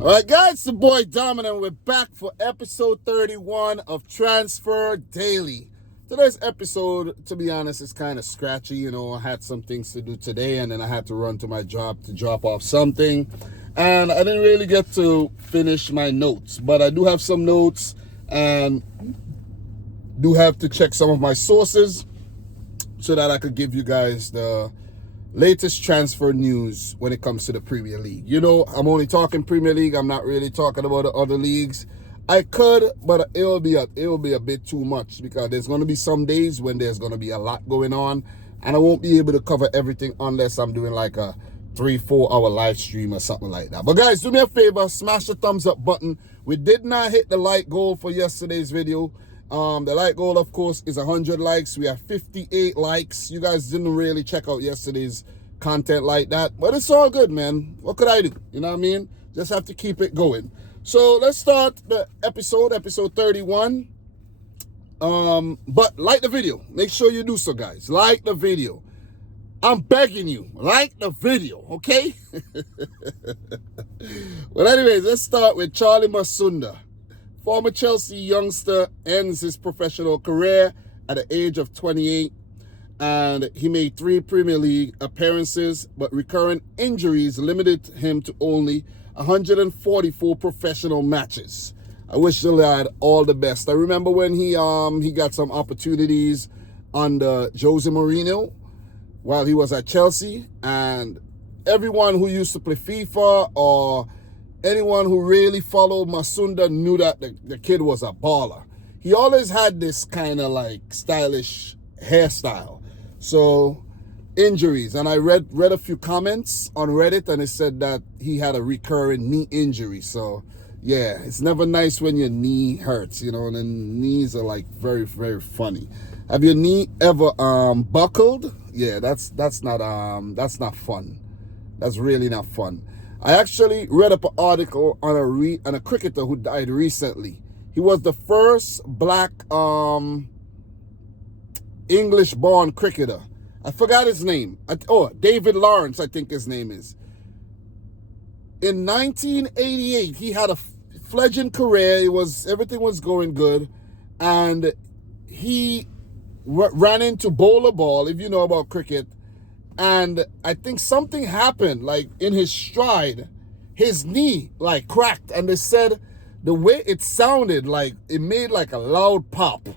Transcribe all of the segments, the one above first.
All right, guys, it's the boy Dominant. We're back for episode 31 of Transfer Daily. Today's episode, to be honest, is kind of scratchy. You know, I had some things to do today, and then I had to run to my job to drop off something. And I didn't really get to finish my notes, but I do have some notes and do have to check some of my sources so that I could give you guys the latest transfer news when it comes to the Premier League. You know, I'm only talking Premier League. I'm not really talking about the other leagues. I could, but it will be a bit too much because there's going to be some days when there's going to be a lot going on, and I won't be able to cover everything unless I'm doing like a 3-4 hour live stream or something like that. But guys, do me a favor, smash the thumbs up button. We did not hit the like goal for yesterday's video. The like goal, of course, is 100 likes. We have 58 likes. You guys didn't really check out yesterday's content like that, but it's all good, man. What could I do? You know what I mean? Just have to keep it going. So let's start the episode 31. But like the video. Make sure you do so, guys. Like the video. I'm begging you, like the video, okay? Well, anyways, let's start with Charlie Masunda. Former Chelsea youngster ends his professional career at the age of 28, and he made 3 Premier League appearances, but recurrent injuries limited him to only 144 professional matches. I wish the lad all the best. I remember when he got some opportunities under Jose Mourinho while he was at Chelsea, and everyone who used to play FIFA or anyone who really followed Masunda knew that the kid was a baller. He always had this kind of like stylish hairstyle. So injuries, and I read a few comments on Reddit, and it said that he had a recurring knee injury. So yeah, it's never nice when your knee hurts, you know, and then knees are like very, very funny. Have your knee ever buckled? Yeah, that's not fun. That's really not fun. I actually read up an article on a cricketer who died recently. He was the first black English-born cricketer. I forgot his name. David Lawrence, I think his name is. In 1988, he had a fledgling career. Everything was going good, and he ran into bowler ball, if you know about cricket. And I think something happened, like in his stride, his knee like cracked, and they said the way it sounded, like it made like a loud pop,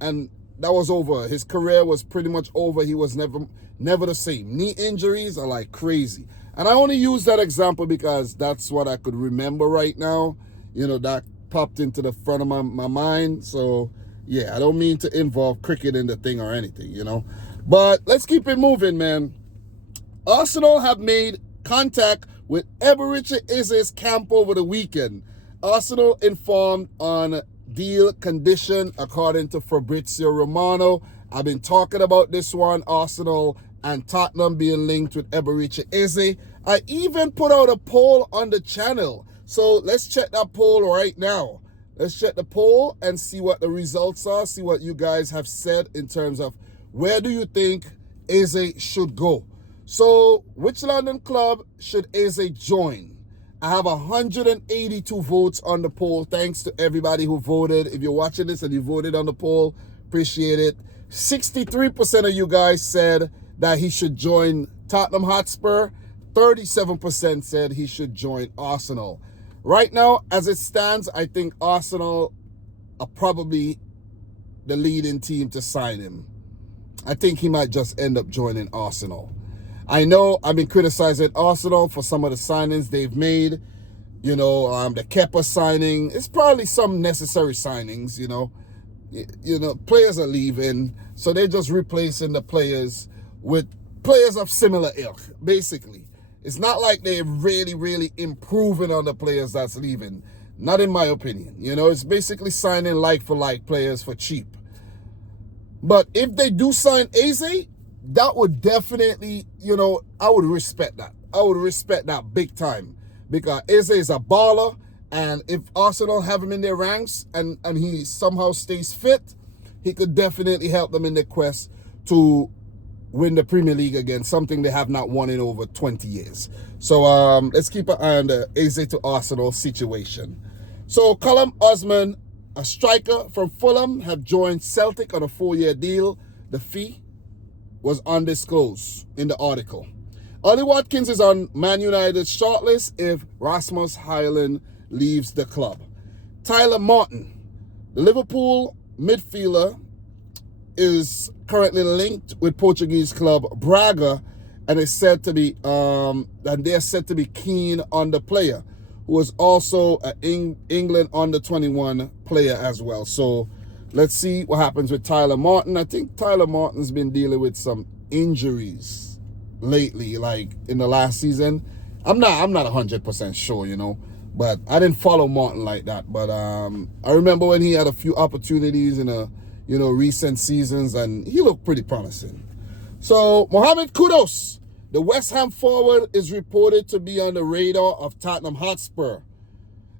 and that was over. His career was pretty much over. He was never the same. Knee injuries are like crazy, and I only use that example because that's what I could remember right now. You know, that popped into the front of my mind. So yeah, I don't mean to involve cricket in the thing or anything, you know. But let's keep it moving, man. Arsenal have made contact with Ekitike Eze's camp over the weekend. Arsenal informed on deal condition, according to Fabrizio Romano. I've been talking about this one, Arsenal and Tottenham being linked with Ekitike Eze. I even put out a poll on the channel. So let's check that poll right now. Let's check the poll and see what the results are, see what you guys have said in terms of where do you think Eze should go? So, which London club should Eze join? I have 182 votes on the poll. Thanks to everybody who voted. If you're watching this and you voted on the poll, appreciate it. 63% of you guys said that he should join Tottenham Hotspur. 37% said he should join Arsenal. Right now, as it stands, I think Arsenal are probably the leading team to sign him. I think he might just end up joining Arsenal. I know I've been criticizing Arsenal for some of the signings they've made. You know, the Kepa signing. It's probably some necessary signings, you know. You know, players are leaving, so they're just replacing the players with players of similar ilk, basically. It's not like they're really, really improving on the players that's leaving. Not in my opinion. You know, it's basically signing like-for-like players for cheap. But if they do sign Eze, that would definitely, you know, I would respect that. I would respect that big time. Because Eze is a baller, and if Arsenal have him in their ranks and he somehow stays fit, he could definitely help them in their quest to win the Premier League again, something they have not won in over 20 years. So let's keep an eye on the AZ to Arsenal situation. So Callum Osman, a striker from Fulham, have joined Celtic on a 4-year deal. The fee was undisclosed in the article. Ollie Watkins is on Man United's shortlist if Rasmus Højlund leaves the club. Tyler Martin, the Liverpool midfielder, is currently linked with Portuguese club Braga, and is said to be they're said to be keen on the player, who is also an England under-21 player as well. So let's see what happens with Tyler Martin. I think Tyler Martin's been dealing with some injuries lately, like in the last season. I'm not 100% sure, you know, but I didn't follow Martin like that. But I remember when he had a few opportunities in recent seasons, and he looked pretty promising. So Mohamed Kudus, the West Ham forward, is reported to be on the radar of Tottenham Hotspur.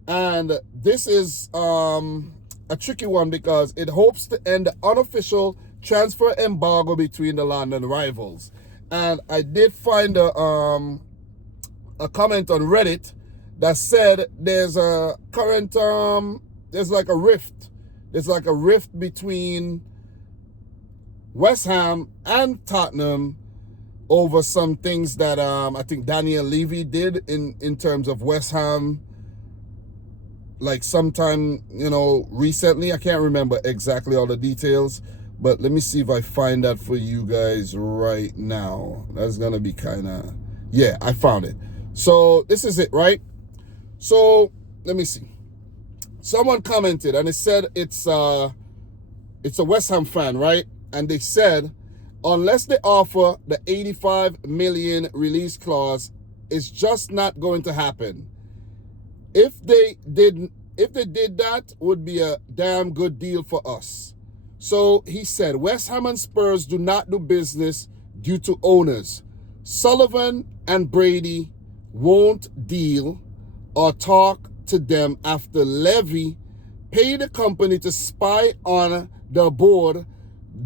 And this is a tricky one because it hopes to end the unofficial transfer embargo between the London rivals. And I did find a comment on Reddit that said there's a current, there's like a rift. There's like a rift between West Ham and Tottenham over some things that I think Daniel Levy did in terms of West Ham, like sometime, recently. I can't remember exactly all the details, but let me see if I find that for you guys right now. That's going to be kind of, yeah, I found it. So this is it, right? So let me see. Someone commented and it said it's a West Ham fan, right? And they said, unless they offer the 85 million release clause, it's just not going to happen. If they did that, would be a damn good deal for us. So he said, West Ham and Spurs do not do business due to owners. Sullivan and Brady won't deal or talk to them after Levy paid the company to spy on the board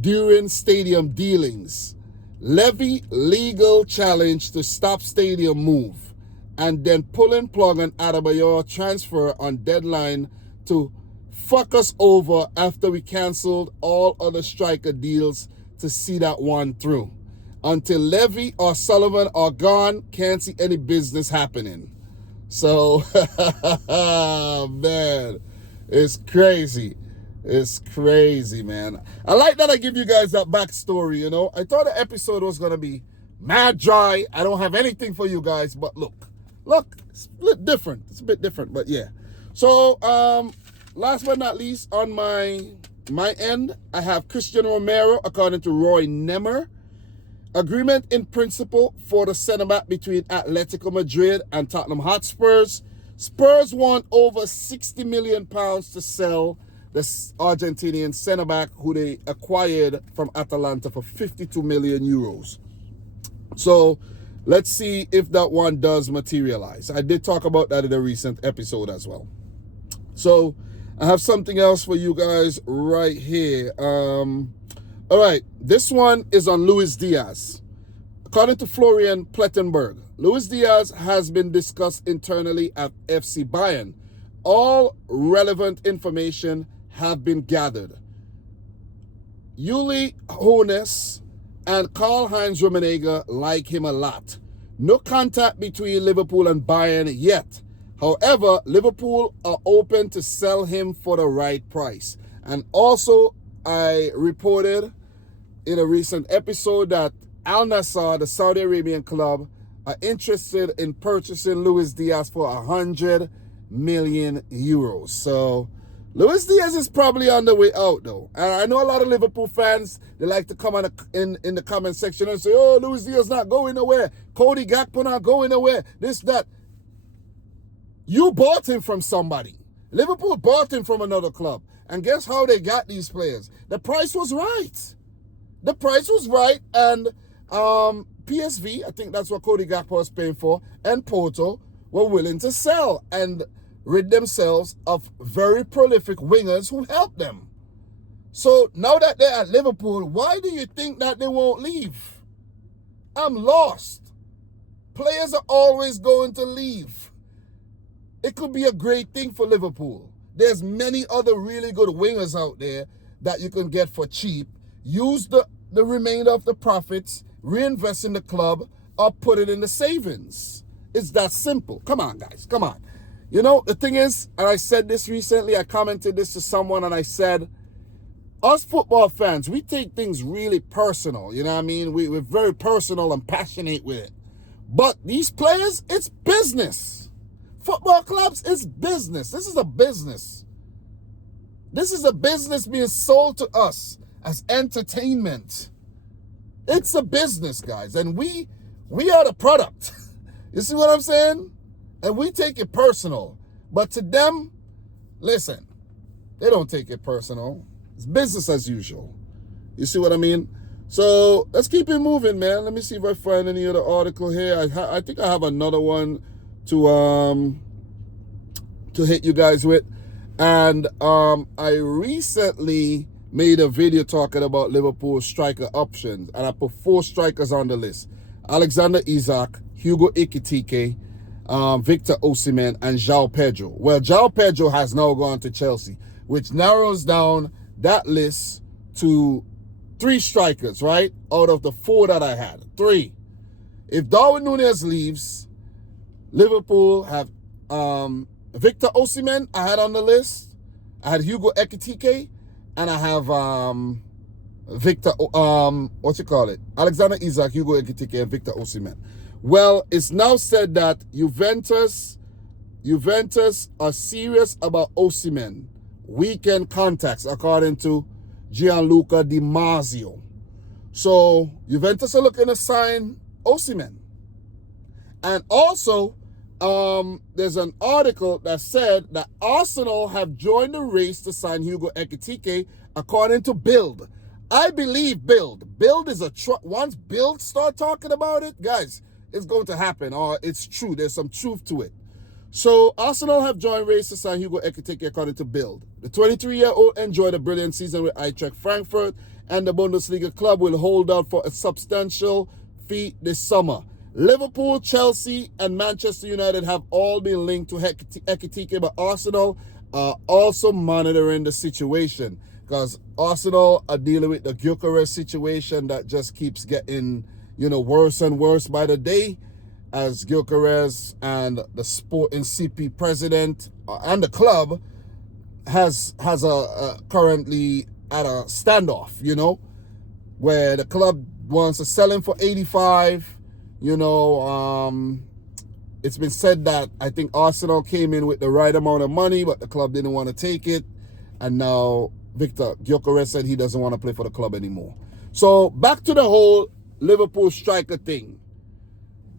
during stadium dealings. Levy legal challenge to stop stadium move, and then pulling plug on Adebayor transfer on deadline to fuck us over after we canceled all other striker deals to see that one through. Until Levy or Sullivan are gone, can't see any business happening. So, man, it's crazy. It's crazy, man. I like that I give you guys that backstory, I thought the episode was going to be mad dry. I don't have anything for you guys, but look, it's a bit different. It's a bit different, but yeah. So, last but not least, on my end, I have Christian Romero, according to Roy Nemmer. Agreement in principle for the centre-back between Atletico Madrid and Tottenham Hotspurs. Spurs want over £60 million to sell the Argentinian centre-back who they acquired from Atalanta for 52 million euros. So let's see if that one does materialize. I did talk about that in a recent episode as well. So I have something else for you guys right here. All right, this one is on Luis Diaz. According to Florian Plettenberg, Luis Diaz has been discussed internally at FC Bayern. All relevant information have been gathered. Uli Hoeneß and Karl-Heinz Rummenigge like him a lot. No contact between Liverpool and Bayern yet. However, Liverpool are open to sell him for the right price. And also, I reported in a recent episode that Al Nassr, the Saudi Arabian club, are interested in purchasing Luis Diaz for 100 million euros. So Luis Diaz is probably on the way out, though. And I know a lot of Liverpool fans, they like to come in the comment section and say, oh, Luis Diaz not going nowhere. Cody Gakpo not going nowhere. This, that. You bought him from somebody. Liverpool bought him from another club. And guess how they got these players? The price was right. The price was right, and PSV, I think that's what Cody Gakpo was paying for, and Porto were willing to sell and rid themselves of very prolific wingers who helped them. So now that they're at Liverpool, why do you think that they won't leave? I'm lost. Players are always going to leave. It could be a great thing for Liverpool. There's many other really good wingers out there that you can get for cheap. Use the remainder of the profits, reinvest in the club, or put it in the savings. It's that simple. Come on, guys. Come on. You know, the thing is, and I said this recently, I commented this to someone, and I said, us football fans, we take things really personal. You know what I mean? We're very personal and passionate with it. But these players, it's business. Football clubs, it's business. This is a business. This is a business being sold to us as entertainment. It's a business, guys. And we are the product. You see what I'm saying? And we take it personal. But to them, listen, they don't take it personal. It's business as usual. You see what I mean? So let's keep it moving, man. Let me see if I find any other article here. I think I have another one to hit you guys with. And I recently made a video talking about Liverpool striker options. And I put 4 strikers on the list. Alexander Isak, Hugo Ekitike, Victor Osimhen, and João Pedro. Well, João Pedro has now gone to Chelsea, which narrows down that list to 3 strikers, right? Out of the 4 that I had. 3. If Darwin Núñez leaves, Liverpool have Victor Osimhen I had on the list. I had Hugo Ekitike, and I have Alexander Isak, Hugo Ekitike, and Victor Osimhen. Well, it's now said that Juventus are serious about Osimhen. Weekend contacts, according to Gianluca Di Marzio. So Juventus are looking to sign Osimhen. And also, there's an article that said that Arsenal have joined the race to sign Hugo Ekitike, according to Bild. I believe Bild. Bild is once Bild start talking about it, guys, it's going to happen, or it's true. There's some truth to it. So Arsenal have joined race to sign Hugo Ekitike, according to Bild. The 23-year-old enjoyed a brilliant season with Eintracht Frankfurt, and the Bundesliga club will hold out for a substantial fee this summer. Liverpool, Chelsea, and Manchester United have all been linked to Ekitike, but Arsenal are also monitoring the situation, because Arsenal are dealing with the Gyökeres situation that just keeps getting, worse and worse by the day, as Gyökeres and the Sporting CP president and the club has currently at a standoff, where the club wants to sell him for 85. It's been said that I think Arsenal came in with the right amount of money, but the club didn't want to take it. And now Victor Gyökeres said he doesn't want to play for the club anymore. So back to the whole Liverpool striker thing.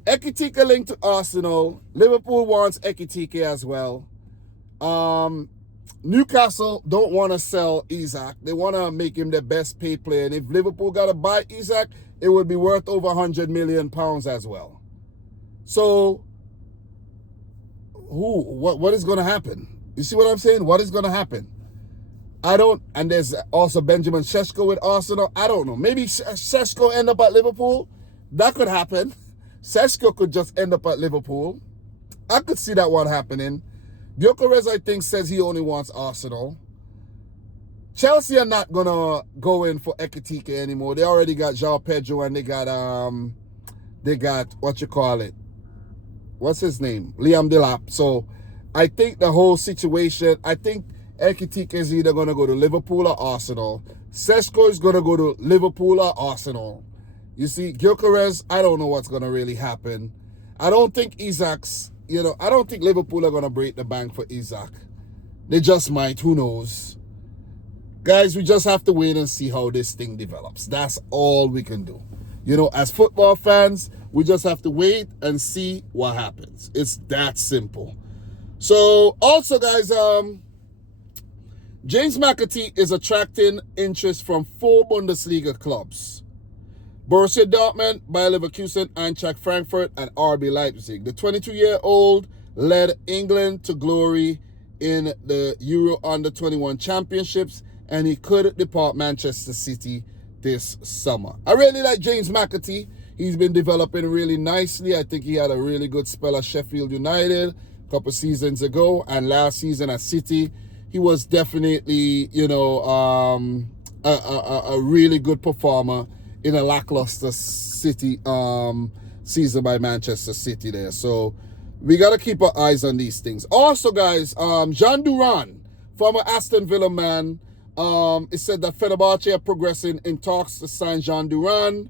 Ekitike linked to Arsenal. Liverpool wants Ekitike as well. Newcastle don't want to sell Isak. They want to make him their best paid player. And if Liverpool got to buy Isak, it would be worth over £100 million as well. So, what is going to happen? You see what I'm saying? What is going to happen? And there's also Benjamin Sesko with Arsenal. I don't know. Maybe Sesko end up at Liverpool. That could happen. Sesko could just end up at Liverpool. I could see that one happening. Gyökeres, I think, says he only wants Arsenal. Chelsea are not going to go in for Ekitike anymore. They already got João Pedro, and they got what's his name? Liam Delap. So I think the whole situation, I think Ekitike is either going to go to Liverpool or Arsenal. Sesko is going to go to Liverpool or Arsenal. You see, Gyökeres, I don't know what's going to really happen. I don't think Isak's, I don't think Liverpool are going to break the bank for Isak. They just might, who knows. Guys, we just have to wait and see how this thing develops. That's all we can do. As football fans, we just have to wait and see what happens. It's that simple. So, also, guys, James McAtee is attracting interest from 4 Bundesliga clubs. Borussia Dortmund, Bayer Leverkusen, Eintracht Frankfurt, and RB Leipzig. The 22-year-old led England to glory in the Euro Under-21 Championships, and he could depart Manchester City this summer. I really like James McAtee. He's been developing really nicely. I think he had a really good spell at Sheffield United a couple seasons ago, and last season at City, he was definitely, a really good performer in a lackluster City season by Manchester City there. So we got to keep our eyes on these things. Also, guys, Jean Duran, former Aston Villa man, it said that Fenerbahce are progressing in talks to sign Jean Duran.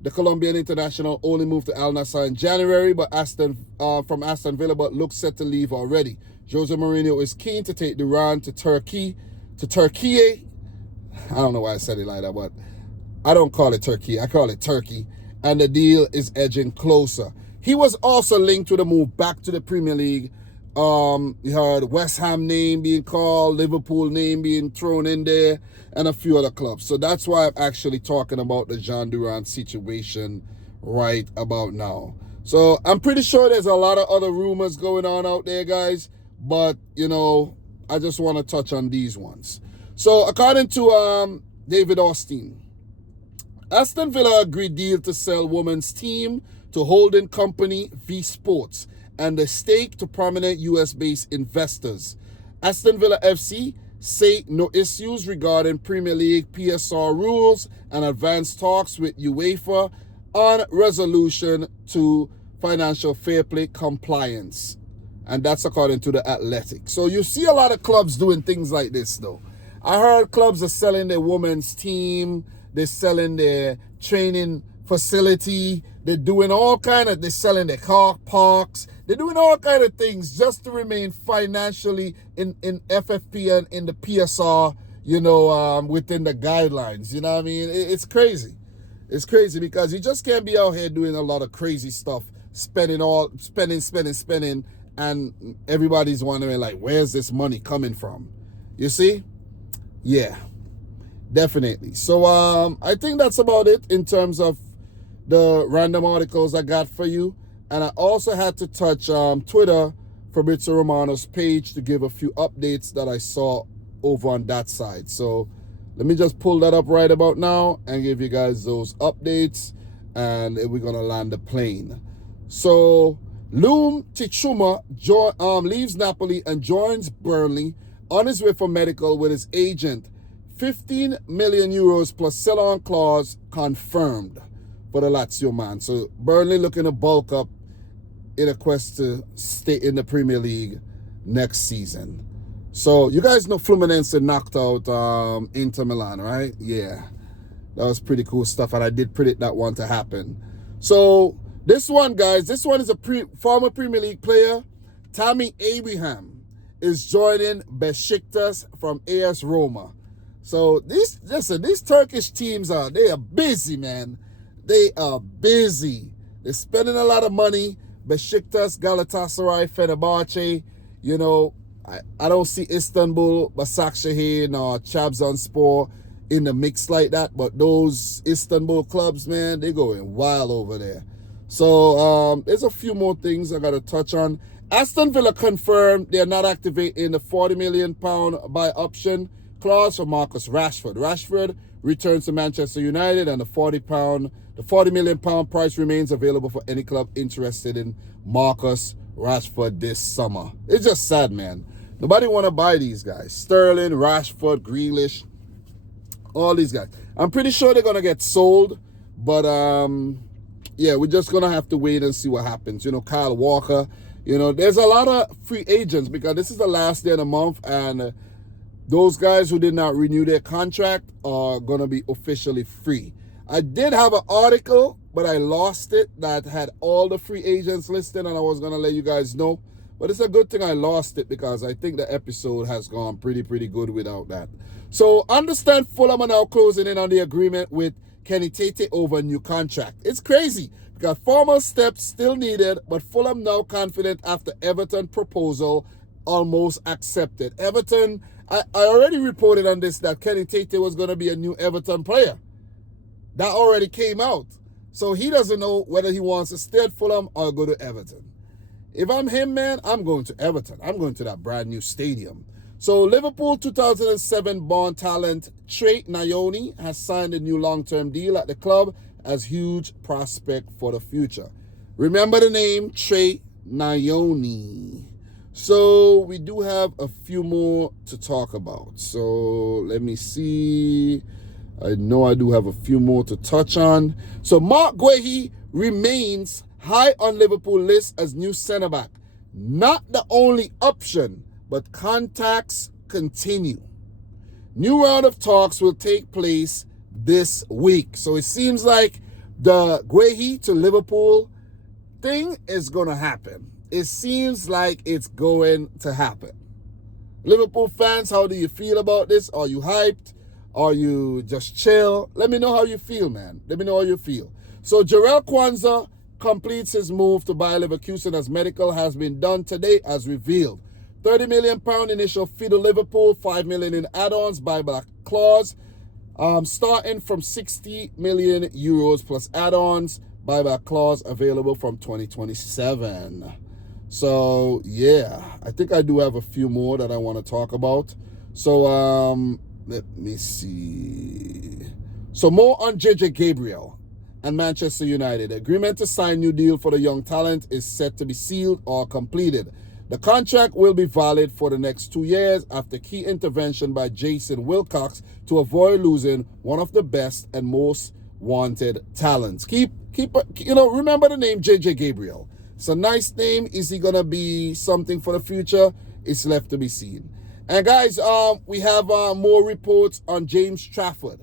The Colombian international only moved to Al Nassr in January, but from Aston Villa, but looks set to leave already. Jose Mourinho is keen to take Duran to Turkey. I don't know why I said it like that, but I don't call it Turkey. I call it Turkey. And the deal is edging closer. He was also linked with a move back to the Premier League. You heard West Ham name being called, Liverpool name being thrown in there, and a few other clubs. So that's why I'm actually talking about the Jean Duran situation right about now. So I'm pretty sure there's a lot of other rumors going on out there, guys. But, I just want to touch on these ones. So according to David Austin, Aston Villa agreed deal to sell women's team to holding company V Sports and the stake to prominent US-based investors. Aston Villa FC say no issues regarding Premier League PSR rules and advanced talks with UEFA on resolution to financial fair play compliance. And that's according to The Athletic. So you see a lot of clubs doing things like this, though. I heard clubs are selling their women's team. They're selling their training facility. They're doing they're selling their car parks. They're doing all kind of things just to remain financially in FFP and in the PSR, within the guidelines. You know what I mean? It's crazy. It's crazy because you just can't be out here doing a lot of crazy stuff, spending, and everybody's wondering, like, where's this money coming from? You see? Yeah, definitely. So I think that's about it in terms of the random articles I got for you. And I also had to touch Twitter, Fabrizio Romano's page, to give a few updates that I saw over on that side. So let me just pull that up right about now and give you guys those updates, and we're going to land the plane. So Loum Tichuma leaves Napoli and joins Burnley on his way for medical with his agent. 15 million euros plus sell-on clause confirmed for the Lazio man. So Burnley looking to bulk up in a quest to stay in the Premier League next season. So you guys know Fluminense knocked out Inter Milan, right? Yeah, that was pretty cool stuff, and I did predict that one to happen. So this one, guys, this one is a former Premier League player. Tammy Abraham is joining Besiktas from AS Roma. So these Turkish teams they are busy, man. They are busy. They're spending a lot of money. Besiktas, Galatasaray, Fenerbahce. I don't see Istanbul, Başakşehir, nor Trabzonspor in the mix like that. But those Istanbul clubs, man, they're going wild over there. So there's a few more things I got to touch on. Aston Villa confirmed they're not activating the £40 million buy option clause for Marcus Rashford. Rashford returns to Manchester United, and the £40 million price remains available for any club interested in Marcus Rashford this summer. It's just sad, man. Nobody want to buy these guys. Sterling, Rashford, Grealish, all these guys. I'm pretty sure they're going to get sold, but yeah, we're just going to have to wait and see what happens. Kyle Walker, there's a lot of free agents because this is the last day of the month, and those guys who did not renew their contract are going to be officially free. I did have an article, but I lost it, that had all the free agents listed, and I was going to let you guys know. But it's a good thing I lost it because I think the episode has gone pretty good without that. So understand Fulham are now closing in on the agreement with Ekitike over a new contract. It's crazy because formal steps still needed, but Fulham now confident after Everton proposal almost accepted. Everton, I already reported on this that Ekitike was going to be a new Everton player. That already came out. So he doesn't know whether he wants to stay at Fulham or go to Everton. If I'm him, man, I'm going to Everton. I'm going to that brand new stadium. So Liverpool 2007 born talent Trey Nayoni has signed a new long-term deal at the club, as huge prospect for the future. Remember the name Trey Nyoni. So we do have a few more to talk about. So let me see. I know I do have a few more to touch on. So Mark Guehi remains high on Liverpool list as new centre back. Not the only option, but contacts continue. New round of talks will take place this week. So it seems like the Guehi to Liverpool thing is going to happen. It seems like it's going to happen. Liverpool fans, how do you feel about this? Are you hyped? Are you just chill? Let me know how you feel, man. Let me know how you feel. So Jarrell Kwanzaa completes his move to Bayer Leverkusen as medical has been done today as revealed. £30 million initial fee to Liverpool, $5 million in add-ons, buyback clause, starting from €60 million plus add-ons, buyback clause available from 2027. So yeah, I think I do have a few more that I want to talk about. So let me see. So more on JJ Gabriel and Manchester United. Agreement to sign new deal for the young talent is set to be sealed or completed. The contract will be valid for the next 2 years after key intervention by Jason Wilcox to avoid losing one of the best and most wanted talents. Remember the name JJ Gabriel. It's a nice name. Is he gonna be something for the future? It's left to be seen. And guys, we have more reports on James Trafford.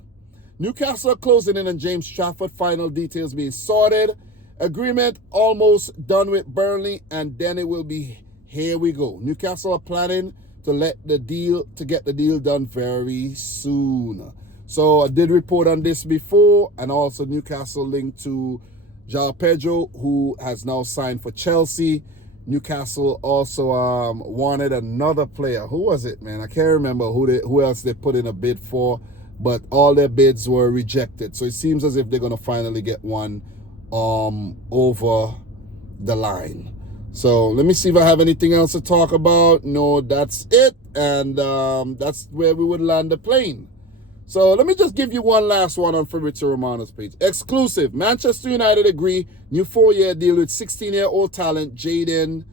Newcastle closing in on James Trafford. Final details being sorted. Agreement almost done with Burnley, and then it will be here we go. Newcastle are planning to get the deal done very soon. So I did report on this before, and also Newcastle linked to João Pedro, who has now signed for Chelsea. Newcastle also wanted another player. Who was it, man? I can't remember who else they put in a bid for, but all their bids were rejected. So it seems as if they're going to finally get one over the line. So let me see if I have anything else to talk about. No, that's it. And that's where we would land the plane. So let me just give you one last one on Fabrizio Romano's page. Exclusive. Manchester United agree new 4-year deal with 16-year-old talent Jaden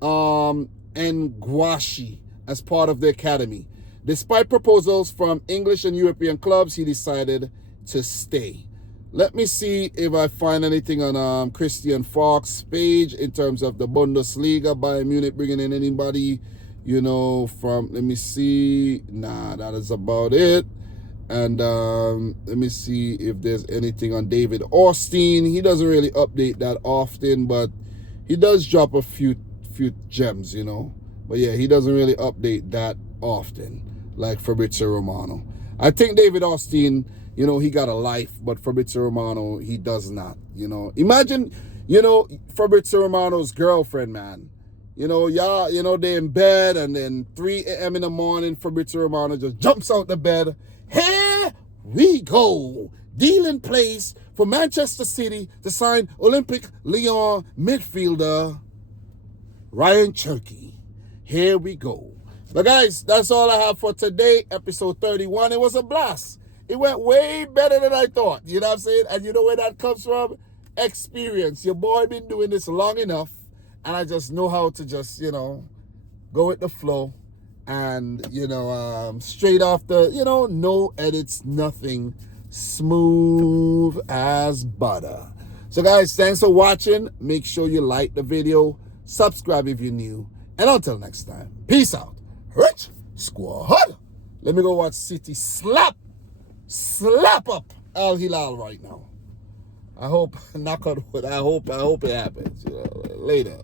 Ngwashi as part of the academy. Despite proposals from English and European clubs, he decided to stay. Let me see if I find anything on Christian Falk's page in terms of the Bundesliga. Bayern Munich bringing in anybody, from, let me see. Nah, that is about it. And let me see if there's anything on David Ornstein. He doesn't really update that often, but he does drop a few gems, But yeah, he doesn't really update that often, like Fabrizio Romano. I think David Ornstein, he got a life, but Fabrizio Romano, he does not, Imagine, Fabrizio Romano's girlfriend, man. Y'all, they're in bed, and then 3 a.m. in the morning, Fabrizio Romano just jumps out the bed. Here we go. Deal in place for Manchester City to sign Olympic Lyon midfielder Ryan Cherky. Here we go. But guys, that's all I have for today, episode 31. It was a blast. It went way better than I thought. You know what I'm saying? And you know where that comes from? Experience. Your boy been doing this long enough, and I just know how to just, go with the flow. And, straight off the, no edits, nothing. Smooth as butter. So, guys, thanks for watching. Make sure you like the video. Subscribe if you're new. And until next time, peace out. Rich Squad. Let me go watch City slap up Al Hilal right now. I hope, knock on wood, I hope it happens. Later.